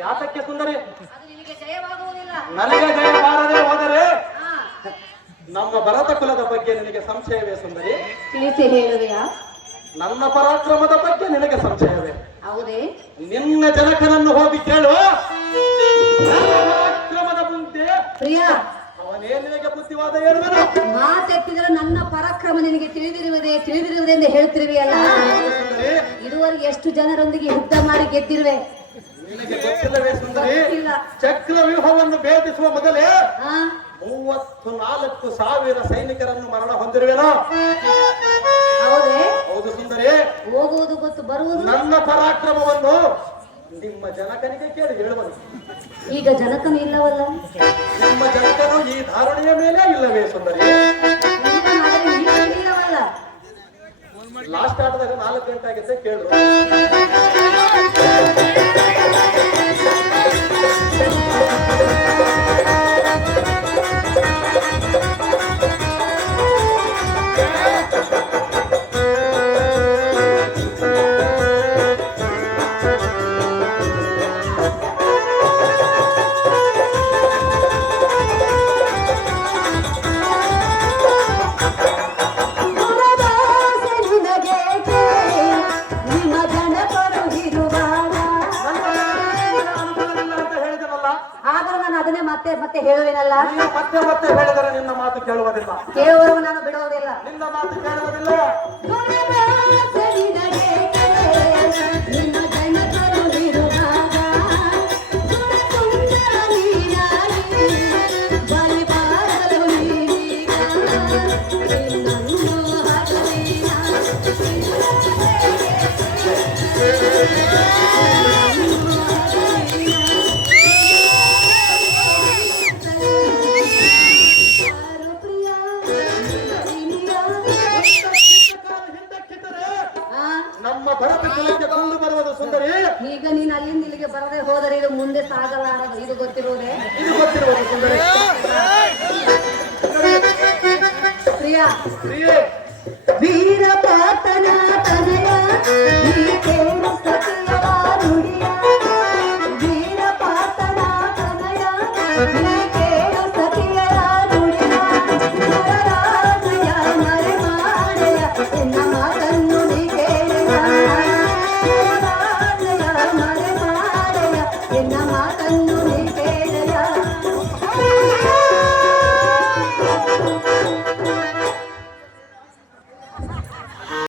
ಯಾತಕ್ಕೆ ಸುಂದರಿ? ನನಗೆ ಜಯ ಬಾರದೆ ಹೋದರೆ ನಮ್ಮ ಭರತ ಕುಲದ ಬಗ್ಗೆ ನಿನಗೆ ಸಂಶಯವೇ ಸುಂದರಿ? ತಿಳಿಸಿ ಹೇಳುವೆಯಾ? ನನ್ನ ಪರಾಕ್ರಮದ ಬಗ್ಗೆ ನಿನಗೆ ಸಂಶಯವೇ? ಹೌದೇ? ನಿನ್ನ ಜನಕನನ್ನು ಹೋಗಿ ಕೇಳು. ಪರಾಕ್ರಮದ ಮುಂದೆ ಪ್ರಿಯ ಅವನೇ ನಿನಗೆ ಬುದ್ಧಿವಾದ ಹೇಳುವನು. ಮಾತೆತ್ತಿದರೆ ನನ್ನ ಪರಾಕ್ರಮ ನಿನಗೆ ತಿಳಿದಿರುವುದೇ ಎಂದು ಹೇಳ್ತಿರುವೆಯಲ್ಲ. ಇದುವರೆಗೆ ಎಷ್ಟು ಜನರೊಂದಿಗೆ ಯುದ್ಧ ಮಾಡಿ ಗೆದ್ದಿರುವೆ? ನಿನಗೆ ಗೊತ್ತಿಲ್ಲವೇ ಸುಂದರಿ? ಚಕ್ರ ವ್ಯೂಹವನ್ನು ಭೇದಿಸುವ ಮೊದಲೇ 34,000 ಸೈನಿಕರನ್ನು ಮರಣ ಹೊಂದಿರುವೆನೋ? ಹೌದೇ? ಹೌದು ಸುಂದರಿ. ಹೋಗುವುದು ಗೊತ್ತು, ಬರುವುದು. ನನ್ನ ಪರಾಕ್ರಮವನ್ನು ನಿಮ್ಮ ಜನಕನಿಗೆ ಕೇಳಿ ಹೇಳುವನು. ಈಗ ಜನಕನು ಇಲ್ಲವಲ್ಲ? ನಿಮ್ಮ ಜನಕನು ಈ ಧಾರಣೆಯ ಮೇಲೆ ಇಲ್ಲವೇ ಸುಂದರಿ? ಇಲ್ಲವಲ್ಲ. ಲಾಸ್ಟ್ ಆಟದಾಗ 4 ಗಂಟೆ ಆಗಿದ್ದೆ ಕೇಳು. ಮತ್ತೆ ಹೇಳುವೇನಲ್ಲ? ಮತ್ತೆ ಮತ್ತೆ ಹೇಳಿದರೆ ನಿನ್ನ ಮಾತು ಕೇಳುವುದಿಲ್ಲ. ಕೇಳುವವರೆಗೂ ನಾನು ಬಿಡುವುದಿಲ್ಲ. ನಿನ್ನ ಮಾತು ಕೇಳುವುದಿಲ್ಲ. ನಮ್ಮ ಭರತ ಕುಲಕ್ಕೆ ಕೊಂಡು ಬರುವುದು ಸುಂದರಿ. ಈಗ ನೀನು ಅಲ್ಲಿಂದ ಇಲ್ಲಿಗೆ ಬರದೆ ಹೋದರೆ ಇದು ಮುಂದೆ ಸಾಗಲಾರದು. ಇದು ಗೊತ್ತಿರುವುದೇ? ಇದು ಗೊತ್ತಿರುವುದು ಸುಂದರಿ. ಪ್ರಿಯ ಪ್ರಿಯೆ, ವೀರಪಾತನ ತನಯ ಈ ಕೇಳು ಸತಿಯರ ನುಡಿಯ. ವೀರಪಾತನ ತನಯ ಈ ಕೇಳು ಸತಿಯರ ನುಡಿಯ. ನರರಾಜಯ ಮರೆ ಮಾಡೆಯ ಎನ್ನ ಮಾತನ್ನು ನೀ ಕೇಳೆಯ. ನರರಾಜಯ ಮರೆ ಮಾಡೆಯ ಎನ್ನ ಮಾತನ್ನು